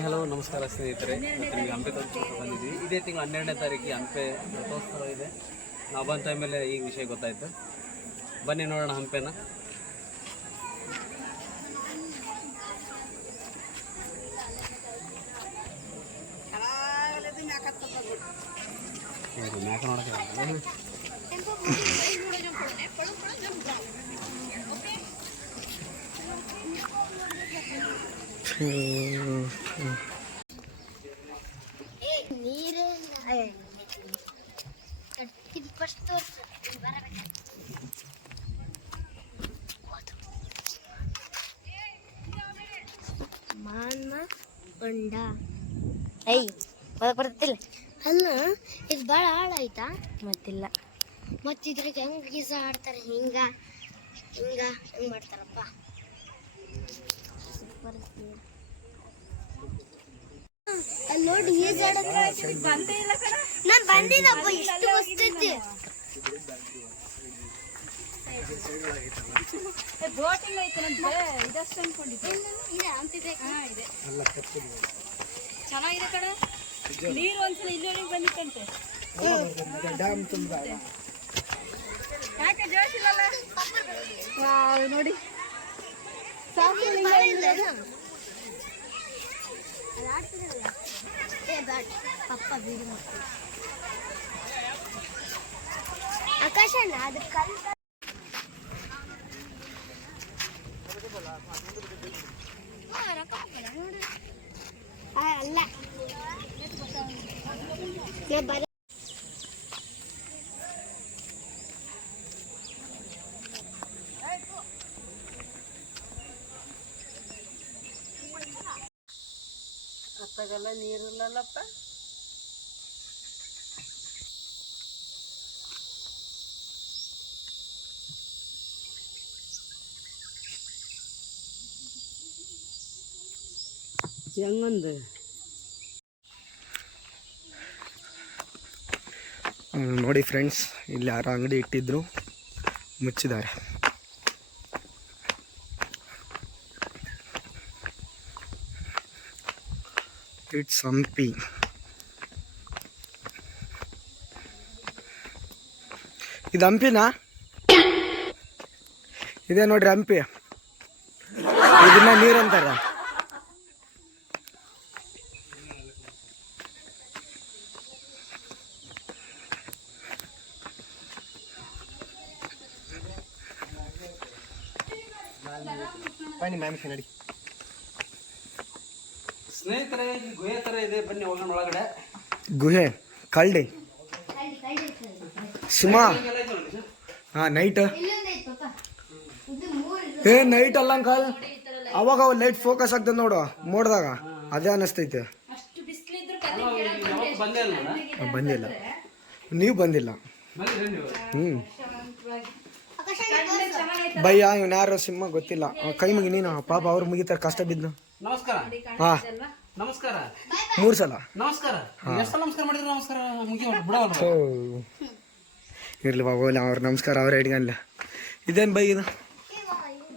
Hi hello, ನಮಸ್ಕಾರ ಸ್ನೇಹಿತರೆ. ಇವತ್ತು ನಿಮಗೆ ಹಂಪೆ ತೋರಿಸ್ಕೊಂಡು ಬಂದಿದ್ದೀವಿ. ಇದೇ ತಿಂಗಳು ಹನ್ನೆರಡನೇ ತಾರೀಕಿಗೆ ಹಂಪೆ ರಥೋತ್ಸವ ಇದೆ. ನಾವು ಬಂದ ಟೈಮಲ್ಲೇ ಈ ವಿಷಯ ಗೊತ್ತಾಯಿತು. ಬನ್ನಿ ನೋಡೋಣ ಹಂಪೆನ ಮ್ಯಾಕ ನೋಡಕ್ಕೆ ಮಾನ ಹೊಂಡ. ಐ ಬರಕ್ ಬರ್ತಿಲ್ಲ ಅಲ್ಲ ಇದು ಭಾಳ ಹಾಳಾಯ್ತಾ? ಮತ್ತಿಲ್ಲ. ಮತ್ತೆ ಇದ್ರಾಗ ಹೆಂಗ್ ಗೀಸ ಆಡ್ತಾರೆ? ಹಿಂಗ ಹಿಂಗ ಹೆಂಗ್ ಮಾಡ್ತಾರಪ್ಪ ಅಲ್ಲಿ ನೋಡಿ ನಾನು ಬಂದಿದ್ದಪ್ಪ ಇಷ್ಟು ವಸ್ತೈತಿ ಬೋಟಿಂಗ್ ಐತನಂತೆ? ಇದಷ್ಟು ಅನ್ಕೊಂಡಿದ್ದೆ. ಇದೆ. ಅಂತಿದೆ ಇದೆ. ಚೆನ್ನಾಗಿದೆ ಕಣ. ನೀರು ಒಂದ್ಸಲ ಇಲ್ಲಿವರೆಗೆ ಬಂದಿತ್ತಂತೆ. ಯಾಕೆ ಜೋಶಿಲ್ಲಲ್ಲ ವಾವ್, ನೋಡಿ. ಆಕಾಶ ಅದು ಕಲ್ ಆ, ಅಲ್ಲ ಅತ್ತಾಗೆಲ್ಲ ನೀರಿಲ್ಲಲ್ಲಪ್ಪ ಹೆಂಗಂದು? ನೋಡಿ ಫ್ರೆಂಡ್ಸ್ ಇಲ್ಲಿ ಯಾರೋ ಅಂಗಡಿ ಇಟ್ಟಿದ್ರು ಮುಚ್ಚಿದ್ದಾರೆ. ಇಟ್ಸ್ ಹಂಪಿ ಇದು ಹಂಪಿನಾ? ಇದೆ ನೋಡ್ರಿ ಹಂಪಿ. ಇದನ್ನ ನೀರಂತಾರ ಬನ್ನಿ ಮ್ಯಾಮ್ ನಡಿ. ಸ್ನೇಹಿತರೆ ಇಲ್ಲಿ ಗುಹೆ ಥರ ಇದೆ. ಬನ್ನಿ ಹೋಗೋಣ ಒಳಗಡೆ. ಗುಹೆ ಕಳ್ಳಿ. ಸುಮ. ಹಾ ನೈಟ್ ಏ ನೈಟ್ ಅಲ್ಲ ಅಂಕಲ್. ಅವಾಗ ಅವ್ ಲೈಟ್ ಫೋಕಸ್ ಆಗ್ತದೆ ನೋಡು ಮೋಡ್ದಾಗ. ಅದೇ ಅನಿಸ್ತೈತೆ. ಬಂದಿಲ್ಲ. ನೀವು ಬಂದಿಲ್ಲ. ಆಕಾಶ ಭಯ್ಯ ಇವ್ನ ಯಾರು ಸಿಂಹ ಗೊತ್ತಿಲ್ಲ. ಕೈ ಮುಗಿ ನೀನು ಪಾಪ ಅವ್ರು ಮುಗಿತಾರೆ ಕಷ್ಟ ಬಿದ್ದು. ನಮಸ್ಕಾರ. ಹಾ. ನಮಸ್ಕಾರ. ಮೂರು ಸಲ. ನಮಸ್ಕಾರ. ಎಷ್ಟು ನಮಸ್ಕಾರ ಮಾಡಿದ್ರೆ? ನಮಸ್ಕಾರ ಮುಗಿ ಬಿಡವಲ್ಲ ಓ ಇರ್ಲಿ ಬಾಬು ಅವ್ರ ನಮಸ್ಕಾರ ಅವ್ರ ಹಿಡ್ಗಲ್ಲ ಇದೇನ್ ಬೈ ಇದು?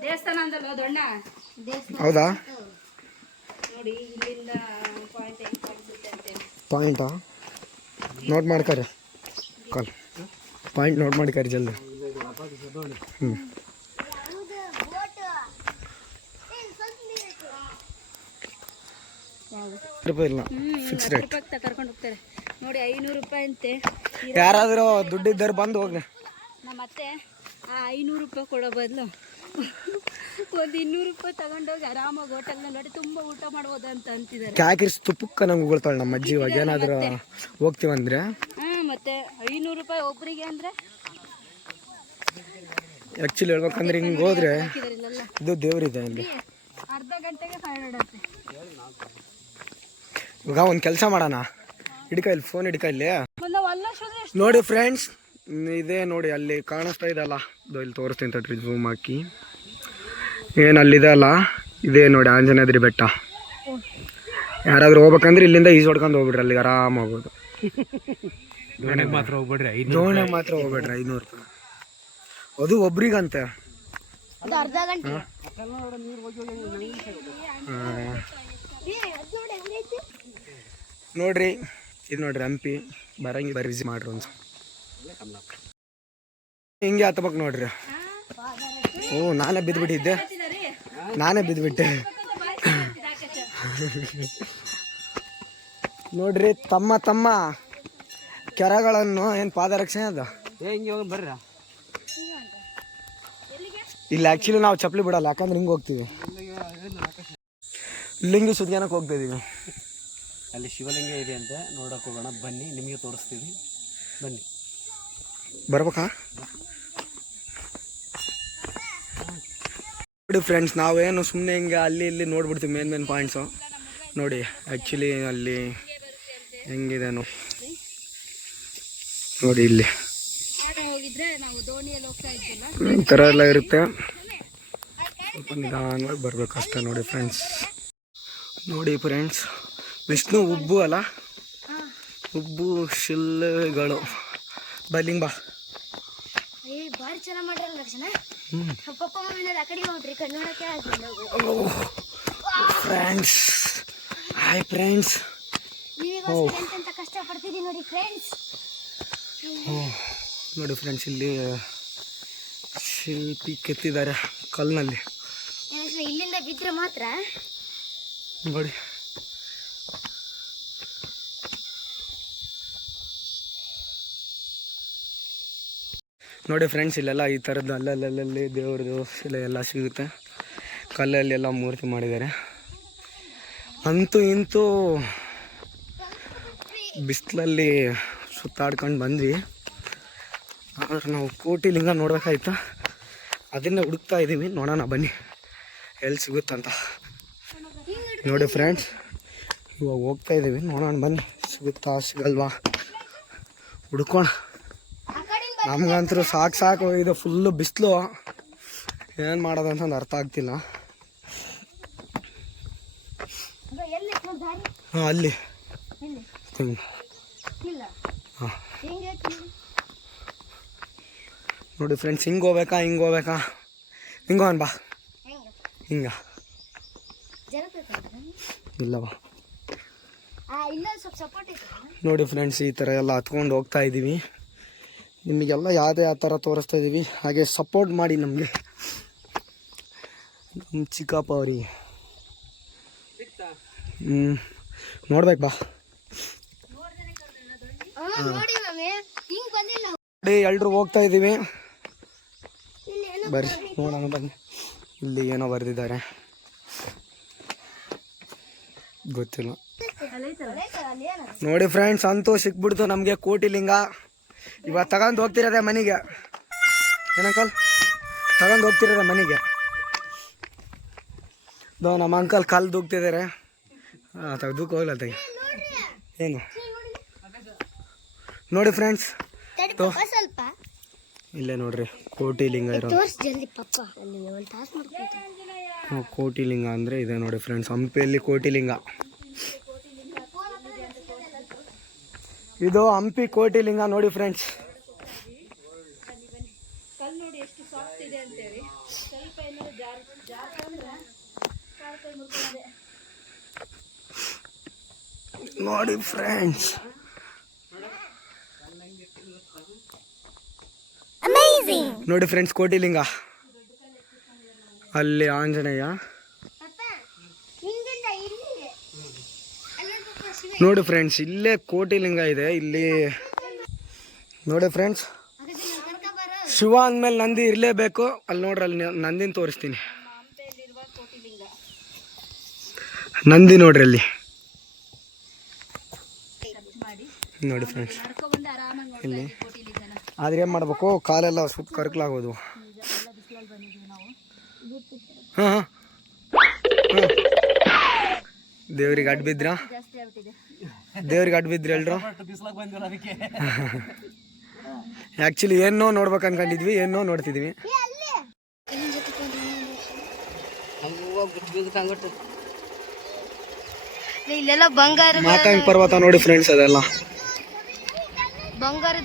ದೇವಸ್ಥಾನ ಅಂದಲ್ಲ ದೊಣ್ಣ? ಹೌದಾ? ನೋಡಿ ಇಲ್ಲಿಂದ ಪಾಯಿಂಟ್ ನೋಟ್ ಮಾಡ್ಕರಿ. ಕಾಲ್ ಪಾಯಿಂಟ್ ನೋಟ್ ಮಾಡ್ಕರಿ ಜಲ್ದಿ. ಹ್ಞೂ ಬೋಟ್ ಏ ಸ್ವಲ್ಪ ನೀರೈತೆ ರೂಪಾಯಿ ಇಲ್ಲ. ಫಿಕ್ಸ್ ರೇಟ್ ಕರ್ಕೊಂಡು ಹೋಗ್ತಾರೆ. ನೋಡಿ ಐನೂರು ರೂಪಾಯಿ ಅಂತೆ. ಯಾರಾದರೂ ದುಡ್ಡಿದ್ದರು ಬಂದು ಹೋಗಿ ನಮ್ಮ ಅತ್ತೆ ಆ ಐನೂರು ರೂಪಾಯಿ ಕೊಡೋ ಬದಲು ಒಂದು ಇನ್ನೂರು ರೂಪಾಯಿ ತಗೊಂಡೋಗಿ ಆರಾಮಾಗಿ ಹೋಟೆಲ್ನ ನೋಡಿ ತುಂಬಾ ಊಟ ಮಾಡ್ಬೋದು ಅಂತ ಅಂತಿದ್ದಾರೆ. ಕ್ಯಾಕಿರ್ಸ್ ತುಪ್ಪಕ್ಕ ನಂಗೆ ಉಗುಳ್ತಾಳೆ ನಮ್ಮ ಅಜ್ಜಿ ಇವಾಗ. ಏನಾದರೂ ಹೋಗ್ತೀವಂದ್ರೆ ಹಾಂ ಮತ್ತೆ ಐನೂರು ರೂಪಾಯಿ ಒಬ್ಬರಿಗೆ ಅಂದ್ರೆ? ಆ್ಯಕ್ಚುಲಿ ಹೇಳ್ಬೇಕಂದ್ರೆ ಹಿಂಗೆ ಹೋದ್ರೆ ಇದು ದೇವ್ರಿದೆ ಅಲ್ಲಿ. ಅರ್ಧ ಗಂಟೆಗೆ ಫೈವ್ ಹಂಡ್ರೆಡ್ ಇವಾಗ ಒಂದು ಕೆಲಸ ಮಾಡೋಣ. ಹಿಡ್ಕ ಇಲ್ಲಿ ಫೋನ್ ಹಿಡ್ಕ ಇಲ್ಲಿ. ನೋಡಿ ಫ್ರೆಂಡ್ಸ್ ಇದೇ ನೋಡಿ ಅಲ್ಲಿ ಕಾಣಿಸ್ತಾ ಇದಲ್ಲ ಇದು ಇಲ್ಲಿ ತೋರಿಸ್ತೀನಿ ತಟ್ರಿ ಝೂಮ್ ಹಾಕಿ. ಏನು ಅಲ್ಲಿದೆ ಅಲ್ಲ? ಇದೇ ನೋಡಿ ಆಂಜನಾದ್ರಿ ಬೆಟ್ಟ. ಯಾರಾದ್ರೂ ಹೋಗ್ಬೇಕಂದ್ರೆ ಇಲ್ಲಿಂದ ಈಜು ಹೊಡ್ಕೊಂಡು ಹೋಗ್ಬಿಡ್ರಿ ಅಲ್ಲಿಗೆ ಆರಾಮ ಹೋಗ್ಬೋದು. ಮಾತ್ರ ಹೋಗ್ಬೇಡ್ರಿ ಐದು ಮಾತ್ರ ಹೋಗ್ಬಿಡ್ರಿ ಐನೂರು ರೂಪಾಯಿ. ಅದು ಒಬ್ರಿಗಂತೆ. ಅದು ಅರ್ಧ ಗಂಟೆ. ಹಾ. ನೋಡ್ರಿ ಇದು ನೋಡ್ರಿ ಹಂಪಿ. ಬರಂಗಿ ಬರ್ರಿ ವಿಸಿಟ್ ಮಾಡ್ರಿ ಒಂದು ಹಿಂಗೆ ಹತ್ಬೇಕು ನೋಡ್ರಿ. ಓ ನಾನೇ ಬಿದ್ದುಬಿಟ್ಟಿದ್ದೆ ನಾನೇ ಬಿದ್ದುಬಿಟ್ಟೆ ನೋಡ್ರಿ ತಮ್ಮ ತಮ್ಮ. ಕೆರೆಗಳನ್ನು ಏನು ಪಾದರಕ್ಷೆ ಅದ? ಬರ್ರಿ. ಇಲ್ಲಿ ಆ್ಯಕ್ಚುಲಿ ನಾವು ಚಪ್ಪಲಿ ಬಿಡಲ್ಲ ಯಾಕಂದ್ರೆ ಹಿಂಗೆ ಹೋಗ್ತೀವಿ. ಲಿಂಗಿ ಸುದ್ಯಾನಕ್ಕೆ ಹೋಗ್ತಾ ಇದೀವಿ. ಅಲ್ಲಿ ಶಿವಲಿಂಗ ಇದೆ ಅಂತ ನೋಡಕ್ಕೆ ಹೋಗೋಣ. ಬನ್ನಿ, ನಿಮಗೆ ತೋರಿಸ್ತೀವಿ. ಬನ್ನಿ. ಬರ್ಬೇಕಾ? ನೋಡಿ ಫ್ರೆಂಡ್ಸ್ ನಾವೇನು ಸುಮ್ಮನೆ ಹಿಂಗೆ ಅಲ್ಲಿ ಇಲ್ಲಿ ನೋಡ್ಬಿಡ್ತೀವಿ ಮೇನ್ ಮೇನ್ ಪಾಯಿಂಟ್ಸು ನೋಡಿ ಆ್ಯಕ್ಚುಲಿ ಅಲ್ಲಿ ಹೆಂಗಿದೆನು ನೋಡಿ ಇಲ್ಲಿ. ಈ ಥರ ಎಲ್ಲ ಇರುತ್ತೆ. ಸ್ವಲ್ಪ ನಿಧಾನವಾಗಿ ಬರ್ಬೇಕು ನೋಡಿ ಫ್ರೆಂಡ್ಸ್ ನೋಡಿ ಫ್ರೆಂಡ್ಸ್ ವಿಷ್ಣು ಉಬ್ಬು ಅಲ್ಲ? ಉಬ್ಬು ಶಿಲ್ಗಳು. ಬೈಲಿಂಗ್ ಬಾ. ಭಾರಿ ಚೆನ್ನಾಗಿ ಮಾಡ್ಯಾರ ಲಕ್ಷಣ. ಪಪ್ಪ ಮಮ್ಮಿನ ಆ ಕಡೆಗೆ ಹೋಗ್ರಿ ಕನ್ನಡಕ್ಕೆ ಆಗಿಲ್ಲ ಫ್ರೆಂಡ್ಸ್ ಹಾಯ್ ಫ್ರೆಂಡ್ಸ್ ಎಂತೆಂತ ಕಷ್ಟ ಪಡ್ತಿದ್ದೀವಿ ನೋಡಿ ಫ್ರೆಂಡ್ಸ್ ನೋಡಿ ಫ್ರೆಂಡ್ಸ್ ಇಲ್ಲಿ ಶಿಲ್ಪಿ ಕೆತ್ತಿದ್ದಾರೆ ಕಲ್ನಲ್ಲಿ. ಏನಕ್ಕೆ ಇಲ್ಲಿಂದ ಬಿದ್ದರೆ ಮಾತ್ರ ನೋಡಿ. ನೋಡಿ ಫ್ರೆಂಡ್ಸ್ ಇಲ್ಲೆಲ್ಲ ಈ ಥರದ್ದು ಅಲ್ಲಲ್ಲಲ್ಲಿ ದೇವ್ರದ್ದು ಶಿಲೆ ಎಲ್ಲ ಸಿಗುತ್ತೆ. ಕಲ್ಲಲ್ಲಿ ಎಲ್ಲ ಮೂರ್ತಿ ಮಾಡಿದ್ದಾರೆ. ಅಂತೂ ಇಂತೂ ಬಿಸಿಲಲ್ಲಿ ಸುತ್ತಾಡ್ಕೊಂಡು ಬಂದ್ವಿ. ಆದ್ರೆ ನಾವು ಕೋಟಿ ಲಿಂಗ ನೋಡ್ಬೇಕಾಯ್ತು? ಅದನ್ನೇ ಹುಡುಕ್ತಾ ಇದ್ದೀವಿ ನೋಡೋಣ, ಬನ್ನಿ. ಎಲ್ಲಿ ಸಿಗುತ್ತಂತ ನೋಡಿ ಫ್ರೆಂಡ್ಸ್ ಇವಾಗ ಹೋಗ್ತಾ ಇದ್ದೀವಿ ನೋಡೋಣ, ಬನ್ನಿ. ಸಿಗುತ್ತಾ, ಸಿಗಲ್ವಾ? ಹುಡ್ಕೋಣ. ನಮ್ಗಂತೂ ಸಾಕು ಸಾಕು ಇದು ಫುಲ್ಲು ಬಿಸಿಲು. ಏನು ಮಾಡೋದು ಅಂತಂದು ಅರ್ಥ ಆಗ್ತಿಲ್ಲ. ಹಾಂ ಅಲ್ಲಿ. ಹಾಂ. ನೋಡಿ ಫ್ರೆಂಡ್ಸ್ ಹಿಂಗೆ ಹೋಗ್ಬೇಕಾ ಹಿಂಗೆ ಹೋಗ್ಬೇಕಾ? ಹಿಂಗೆ ಅನ್ ಬಾ. ಹೆಂಗೆ? ಇಲ್ಲವಾ ನೋಡಿ ಫ್ರೆಂಡ್ಸ್ ಈ ಥರ ಎಲ್ಲ ಹತ್ಕೊಂಡು ಹೋಗ್ತಾ ಇದ್ದೀವಿ ನಿಮಗೆಲ್ಲ ಯಾವುದೇ ಆ ಥರ ತೋರಿಸ್ತಾ ಇದ್ದೀವಿ ಹಾಗೆ ಸಪೋರ್ಟ್ ಮಾಡಿ ನಮಗೆ. ನಮ್ಮ ಚಿಕ್ಕಪ್ಪ ಅವರಿಗೆ. ಹ್ಞೂ ನೋಡ್ಬೇಕು ಬಾ. ನೋಡಿ ಎಲ್ಲರೂ ಹೋಗ್ತಾ ಇದ್ದೀವಿ ಬರ್ರಿ ನೋಡೋಣ ಬನ್ನಿ. ಇಲ್ಲಿ ಏನೋ ಬರೆದಿದ್ದಾರೆ. ಗೊತ್ತಿಲ್ಲ. ನೋಡಿ ಫ್ರೆಂಡ್ಸ್ ಅಂತೂ ಸಿಕ್ಬಿಡ್ತು ನಮಗೆ ಕೋಟಿ ಲಿಂಗ ಇವಾಗ ತಗೊಂಡು ಹೋಗ್ತಿರೋದೆ ಮನೆಗೆ. ಏನಂಕಲ್? ತಗೊಂಡು ಹೋಗ್ತಿರೋದೆ ಮನೆಗೆ. ದೋ ನಮ್ಮ ಅಂಕಲ್ ಕಲ್ಲು ದೂಗ್ತಿದ್ದಾರೆ ಹಾಂ ದೂಕ್ ಹೋಗಲ್ಲ ತೆಗಿ ಏನು? ನೋಡಿ ಫ್ರೆಂಡ್ಸ್. ಸ್ವಲ್ಪ. ಇಲ್ಲೇ ನೋಡ್ರಿ ಕೋಟಿ ಲಿಂಗ ಇರೋ ಕೋಟಿ ಲಿಂಗ ಅಂದರೆ ಇದೆ ನೋಡಿ ಫ್ರೆಂಡ್ಸ್ ಹಂಪಿಯಲ್ಲಿ ಕೋಟಿ ಲಿಂಗ. ಇದು ಹಂಪಿ ಕೋಟಿ ಲಿಂಗ ನೋಡಿ ಫ್ರೆಂಡ್ಸ್ ನೋಡಿ ಫ್ರೆಂಡ್ಸ್ ನೋಡಿ ಫ್ರೆಂಡ್ಸ್ ಕೋಟಿಲಿಂಗ ಅಲ್ಲಿ ಆಂಜನೇಯ ಪಪ್ಪ ಹಿಂದಿಂದ ಇಲ್ಲಿಗೆ ಅಲ್ಲಿ ಪಪ್ಪ ಶಿವ ನೋಡಿ ಫ್ರೆಂಡ್ಸ್ ಇಲ್ಲೇ ಕೋಟಿಲಿಂಗ ಇದೆ. ಇಲ್ಲಿ ನೋಡಿ ಫ್ರೆಂಡ್ಸ್ ಶಿವ ಅಂದಮೇಲೆ ನಂದಿ ಇರಲೇಬೇಕು. ಅಲ್ಲಿ ನೋಡ್ರಿ ಅಲ್ಲಿ ನಂದಿನ ತೋರಿಸ್ತೀನಿ. ನಂದಿ ನೋಡ್ರಿ ಅಲ್ಲಿ. ನೋಡಿ ಫ್ರೆಂಡ್ಸ್ ಇಲ್ಲಿ. ಆದ್ರೆ ಏನು ಮಾಡ್ಬೇಕು, ಕಾಲೆಲ್ಲ ಸುತ್ತ ಕರ್ಕಲಾಗೋದು. ಹಾಂ. ಹಾಂ. ದೇವ್ರಿಗೆ ಅಡ್ಬಿದ್ರಾ? ದೇವ್ರಿಗೆ ಅಡ್ಡ ಬಿದ್ರಿ ಎಲ್ರು? ಆಕ್ಚುಲಿ ಆ್ಯಕ್ಚುಲಿ ಏನೋ ನೋಡ್ಬೇಕು ಅನ್ಕೊಂಡಿದ್ವಿ ಏನೋ ನೋಡ್ತಿದ್ವಿ. ಇಲ್ಲೆಲ್ಲ ಬಂಗಾರ ಮಾತಾಂಗ್ ಪರ್ವತ ನೋಡಿ ಫ್ರೆಂಡ್ಸ್ ಅದೆಲ್ಲ. ಬಂಗಾರ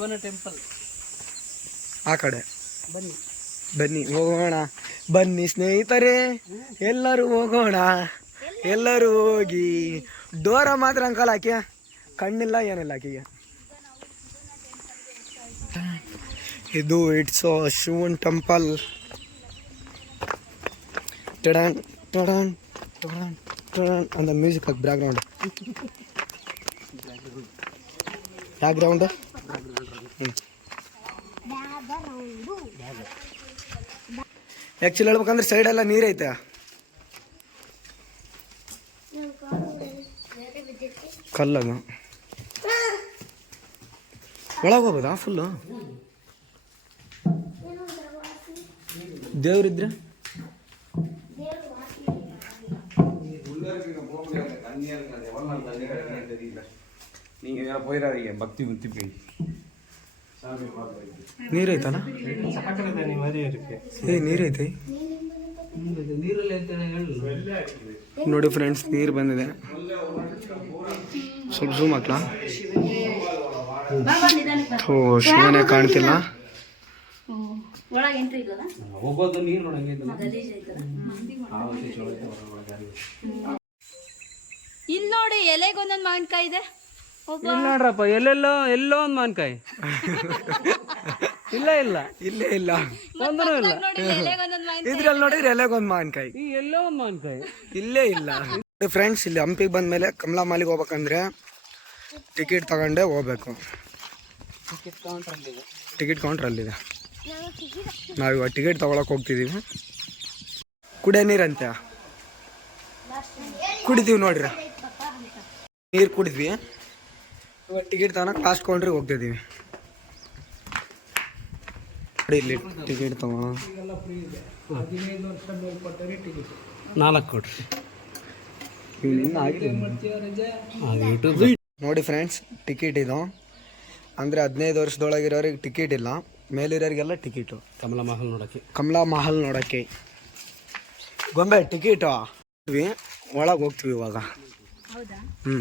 ನಾ ಬರ್ತೀನಿ ನಾ ಬರ್ತೀನಿ ಬುದ್ಧನ ಟೆಂಪಲ್ ಆ ಕಡೆ? ಬನ್ನಿ. ಬನ್ನಿ ಹೋಗೋಣ. ಬನ್ನಿ ಸ್ನೇಹಿತರೆ ಎಲ್ಲರೂ ಹೋಗೋಣ. ಎಲ್ಲರೂ ಹೋಗಿ. ಡೋರ ಮಾತ್ರ ಅಂಕಲ್ ಆಕೆ ಕಣ್ಣಿಲ್ಲ ಏನಿಲ್ಲ ಆಕೆಗೆ. ಇದು ಇಟ್ಸ್ ಶಿವನ್ ಟೆಂಪಲ್ ಟಡಾನ್ ಟಡಾನ್ ಟಡಾನ್ ಟಡಾನ್ ಅಂತ ಮ್ಯೂಸಿಕ್ ಹಾಕಿ ಬ್ಯಾಕ್ಗ್ರೌಂಡ್ ಬ್ಯಾಕ್ಗ್ರೌಂಡ್ ಹ್ಞೂ ಆ್ಯಕ್ಚುಲಿ ಹೇಳ್ಬೇಕಂದ್ರೆ ಸೈಡ್ ಎಲ್ಲ ನೀರೈತೆ ಕಲ್ಲದು ಒಳಗೆ ಹೋಗ್ಬೋದಾ? ಫುಲ್ಲು ದೇವ್ರಿದ್ರೆ? பக்தி முத்தி போய் ನೀರೈತಲ್ಲ ಏ ನೀರೈತೆ ನೀರಲ್ಲಿ ಅಂತೇಳಿ ಹೇಳಲ್ಲ ನೋಡಿ ಫ್ರೆಂಡ್ಸ್ ನೀರು ಬಂದಿದೆ ಸ್ವಲ್ಪ ಝೂಮ್ ಹಾಕ್ಲಾ ಥೋ ಶಿವನೇ ಕಾಣ್ತಿಲ್ಲ ಒಳಗೆ ಎಂಟ್ರಿ ಇಲ್ಲಲ್ಲ ಹೋಗೋದು ನೀರು ನೋಡಂಗೆ ಇದೆಲ್ಲ. ಗಲೀಜ್ ಐತಲ್ಲ ಆ ಒಂದು ಚಲೋ ಐತೆ ಹೊರಗೆ ಒಳಗೆ ಯಾರಿಗೂ. ಇಲ್ಲಿ ನೋಡಿ ಎಲೆಗೊಂದೊಂದು ಮಾವಿನಕಾಯಿ ಇದೆ ಒಬ್ಬ ಇಲ್ಲ ನೋಡ್ರಪ್ಪ ಎಲ್ಲೆಲ್ಲೋ ಎಲ್ಲೋ ಒಂದು ಮಾನ್ಕಾಯಿ ಇಲ್ಲ ಇಲ್ಲ. ಇಲ್ಲೇ ಇಲ್ಲ. ಒಂದೂ ಇಲ್ಲ ಇದ್ರಲ್ಲಿ ನೋಡಿದ್ರೆ ಎಲೆಗೊಂದು ಮಾವಿನಕಾಯಿ. ಈ ಎಲ್ಲೋ ಒಂದು ಮಾನ್ಕಾಯಿ ಇಲ್ಲೇ ಇಲ್ಲ. ಫ್ರೆಂಡ್ಸ್ ಇಲ್ಲಿ ಹಂಪಿಗೆ ಬಂದ ಮೇಲೆ ಕಮಲಾ ಮಾಲಿಗೆ ಹೋಗ್ಬೇಕಂದ್ರೆ ಟಿಕೆಟ್ ತಗೊಂಡೇ ಹೋಗ್ಬೇಕು. ಟಿಕೆಟ್ ಕೌಂಟ್ರಲ್ಲಿದೆ ಟಿಕೆಟ್ ಕೌಂಟ್ರ್ ಅಲ್ಲಿದೆ ನಾವಿವಾಗ ಟಿಕೆಟ್ ತಗೊಳಕ್ ಹೋಗ್ತಿದೀವಿ. ಕುಡಿಯೋ ನೀರಂತೆ? ಕುಡಿತೀವಿ ನೋಡ್ರಿ. ನೀರು ಕುಡಿದ್ವಿ. ಇವಾಗ ಟಿಕೆಟ್ ತಗೋಣ ಲಾಸ್ಟ್ ಕೌಂಟ್ರಿಗೆ ಹೋಗ್ತಿದ್ದೀವಿ ಇಲ್ಲಿ ಟಿಕೆಟ್ ತಗೋಣ ನಾಲ್ಕು ಕೊಡ್ರಿ. ನೋಡಿ ಫ್ರೆಂಡ್ಸ್ ಟಿಕೆಟ್ ಇದು. ಅಂದರೆ ಹದಿನೈದು ವರ್ಷದೊಳಗಿರೋರಿಗೆ ಟಿಕೆಟ್ ಇಲ್ಲ. ಮೇಲಿರೋರಿಗೆಲ್ಲ ಟಿಕೆಟು ಕಮಲಾ ಮಹಲ್ ನೋಡಕ್ಕೆ. ಕಮಲಾ ಮಹಲ್ ನೋಡೋಕ್ಕೆ. ಗೊಂಬೆ ಟಿಕೆಟು ಒಳಗೆ ಹೋಗ್ತೀವಿ ಇವಾಗ. ಹ್ಞೂ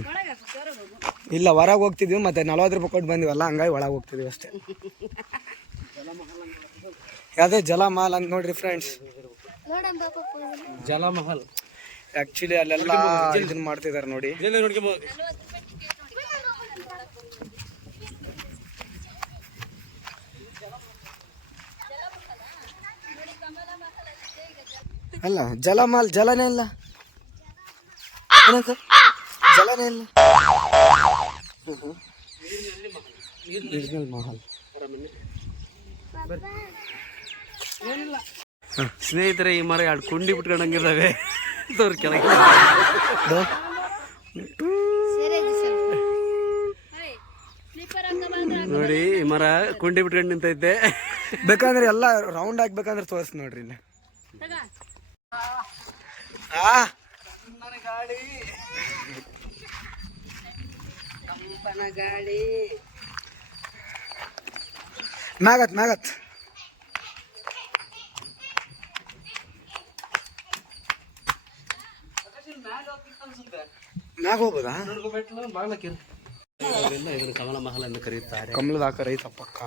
ಇಲ್ಲ ಹೊರಗೆ ಹೋಗ್ತಿದ್ವಿ ಮತ್ತೆ ನಲ್ವತ್ತು ರೂಪಾಯಿ ಕೊಟ್ಟು ಬಂದಿವಲ್ಲ ಹಂಗಾಗಿ ಒಳಗೆ ಹೋಗ್ತಿದ್ವಿ ಅಷ್ಟೇ. ಅದೇ ಜಲಮಹಲ್ ಅಂತ ನೋಡ್ರಿ ಫ್ರೆಂಡ್ಸ್ ಜಲಮಹಲ್. ಆ್ಯಕ್ಚುಲಿ ಅಲ್ಲೆಲ್ಲ ಇದನ್ನ ಮಾಡ್ತಿದ್ದಾರೆ ನೋಡಿ. ಅಲ್ಲ ಜಲಮಹಲ್ ಜಲನೇ ಇಲ್ಲ. ಏನಂತ? ಮಹಲ್ ಸ್ನೇಹಿತರೆ ಈ ಮರ ಎರಡು ಕುಂಡಿ ಬಿಟ್ಕೊಂಡಂಗಿದಾವೆ ಅವ್ರ ಕೆಳಗೆ ನೋಡಿ ಈ ಮರ ಕುಂಡಿ ಬಿಟ್ಕೊಂಡು ನಿಂತೈತೆ. ಬೇಕಂದ್ರೆ ಎಲ್ಲ ರೌಂಡ್ ಹಾಕ್ಬೇಕಂದ್ರೆ ತೋರಿಸ್ ನೋಡ್ರಿ ಇಲ್ಲಿ ಆ ಗಾಡಿ. ಮ್ಯಾಗತ್ ಮ್ಯಾಗತ್. ಮ್ಯಾಗ ಹೋಗ್ಬೋದಾ? ಇವರು ಕಮಲ ಮಹಲ್ ಎಂದು ಕರೆಯುತ್ತಾರೆ ಕಮಲದ ಆಕಾರ ಐತ ಪಕ್ಕ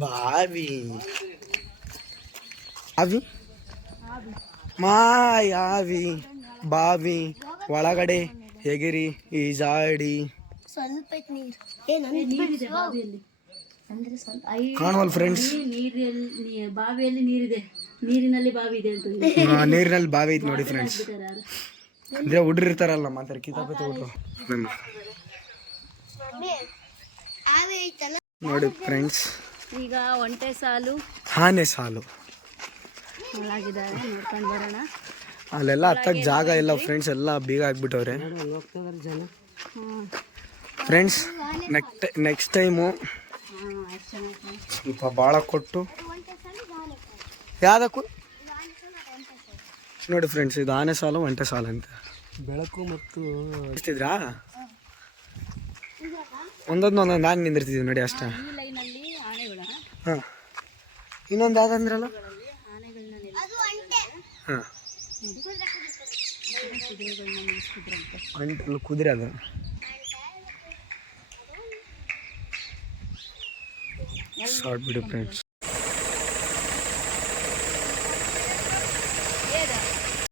ಬಾವಿ. ಅವಿ ಮಾಯಾವಿ ಬಾವಿ ಒಳಗಡೆ ಹೆಗಿರಿ ಈಜಾಡಿ. ಸ್ವಲ್ಪ ಕಾಣುವಲ್ ನೀರು. ಏ ಬಾವಿಯಲ್ಲಿ. ಅಂದ್ರೆ ಸ್ವಲ್ಪ ಐ ಕಾಣವಲ್ ಫ್ರೆಂಡ್ಸ್ ನೀರಲ್ಲಿ ಬಾವಿಯಲ್ಲಿ ನೀರಿದೆ. ನೀರಿನಲ್ಲಿ ಬಾವಿ ಇದೆ ಅಂತ ನೀರಿನಲ್ಲಿ ಬಾವಿ ಐತಿ ನೋಡಿ ಫ್ರೆಂಡ್ಸ್ ಅಂದ್ರೆ ಹುಡ್ರು ಇರ್ತಾರಲ್ಲ ಮಾತಾಡಿ ಕಿತಾಪತಿ ಹುಡ್ರು. ನೋಡಿ ಫ್ರೆಂಡ್ಸ್ ಈಗ ಒಂಟೆ ಸಾಲು. ಆನೆ ಸಾಲು. ಒಳಗಿದ್ದಾರೆ ನೋಡ್ಕೊಂಡು ಬರೋಣ. ಅಲ್ಲೆಲ್ಲ ಹತ್ತಕ್ ಜಾಗ ಇಲ್ಲ ಫ್ರೆಂಡ್ಸ್ ಎಲ್ಲ ಬೀಗ ಹಾಕ್ಬಿಟ್ಟವ್ರೆ ಫ್ರೆಂಡ್ಸ್ ನೆಕ್ಸ್ಟ್ ನೆಕ್ಸ್ಟ್ ಟೈಮು ಸ್ವಲ್ಪ ಭಾಳ ಕೊಟ್ಟು. ಯಾವುದಕ್ಕೂ? ನೋಡಿ ಫ್ರೆಂಡ್ಸ್ ಇದು ಆನೆ ಸಾಲು ಒಂಟೆ ಸಾಲು ಅಂತ. ಬೆಳಕು ಮತ್ತು ಇಷ್ಟಿದ್ರಾ ಒಂದೊಂದು ಒಂದೊಂದು ಆನೆ ನಿಂದಿರ್ತಿದ್ವಿ ನೋಡಿ ಅಷ್ಟೇ. ಈ ಲೈನಲ್ಲಿ ಆನೆಗಳ. ಹಾಂ. ಇನ್ನೊಂದು ಯಾವ್ದಂದ್ರಲ್ಲ ಅಂಟಲ್ಲಿ ಕುದುರೆ ಅದು. ಶಾರ್ಟ್ ಬಿಡು ಫ್ರೆಂಡ್ಸ್